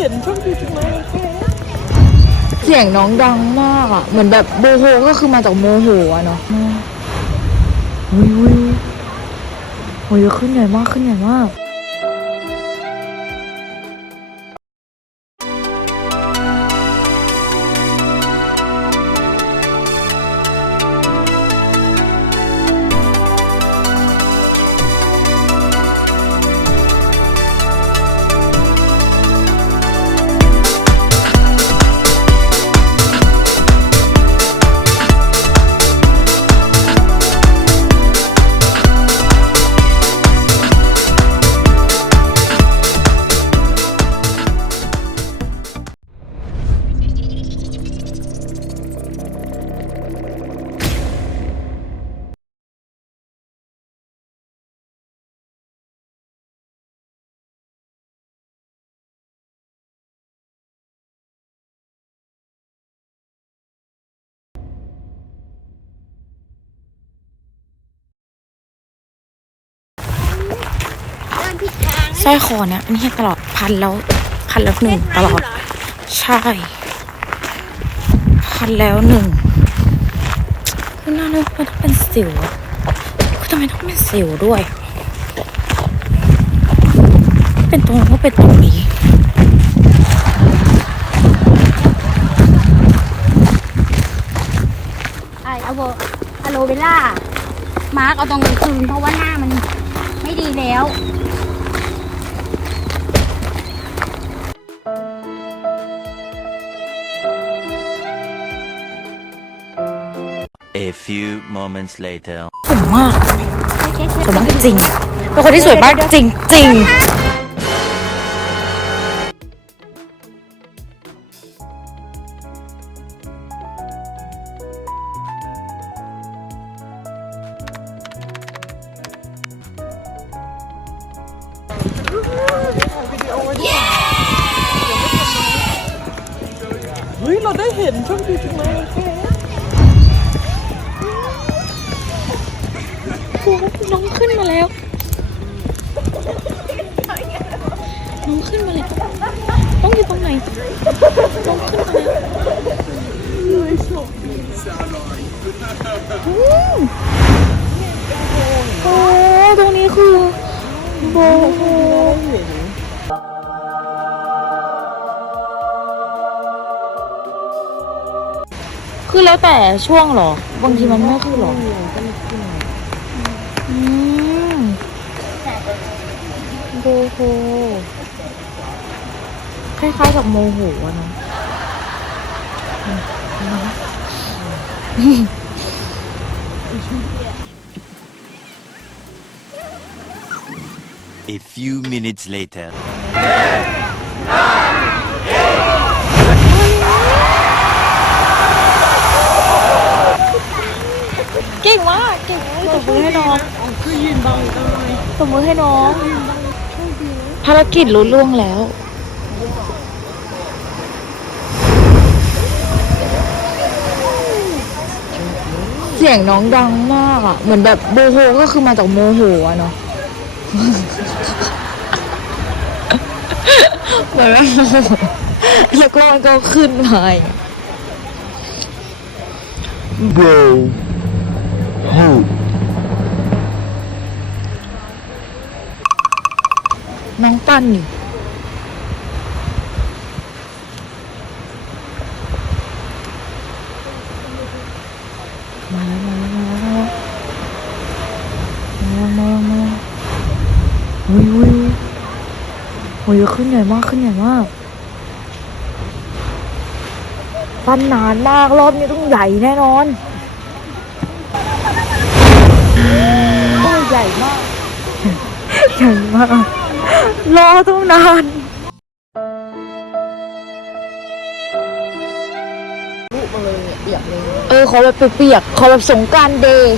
เห็นโชคดีจังเลยเสียงน้องดังมากอะ เหมือนแบบโมโหก็คือมาจากโมโหอะเนาะอุ้ยอุ้ยโอ้ยขึ้นใหญ่มากขึ้นใหญ่มาก สร้คอเนี่ยอันนี้ตลอดพันแล้วพันแล้วหนึ่งตลอด ใช่ พันแล้วหนึ่งคือน่านึกว่าต้องเป็นสิวคือทำไมต้องเป็นสิวด้วย เป็นตรงก็เป็นตรงนี้ไออะโวอะโลเวล่ามาร์กเอาตรงกลางคืนเพราะว่าหน้ามันไม่ดีแล้ว A few moments later. สวยมากสวยมากจริงเป็นคนที่สวยมากจริงจริงเฮ้ย เราได้เห็นโชคดีจังเลย น้องขึ้นมาแล้ว น้องขึ้นมาแล้วต้องอยู่ตรงไหนน้องขึ้นมาแล้วโอ้ตรงนี้คือโบโหคือแล้วแต่ช่วงหรอ บางทีมันไม่คือหรอ อืมโบโหคล้ายๆกับโมโหอะนะอ A few minutes later. 10, 9, ตบมือให้น้องคือยืนบังอยู่ตบมือให้น้อง ภารกิจรู้ล่วงแล้ว เสียงน้องดังมากอะ เหมือนแบบโมโหก็คือมาจากโมโหอะเนาะเหมือนแบบโมโหแล้วก็มันก็ขึ้นมาอย่างเงี้ย Bro. ปั้นอยู่มาแล้วมาแล้วมาแล้วมาแล้วมาแล้วมาแล้วอุ้ยอุ้ยโอ้ยขึ้นใหญ่มากขึ้นใหญ่มากปั้นนานมากรอบนี้ต้องใหญ่แน่นอนต้องใหญ่มาก ใหญ่มาก รอต้องนานลูกมาเลยเปียกเลย เออขอแบบเปียกๆขอแบบสงกรารเดย์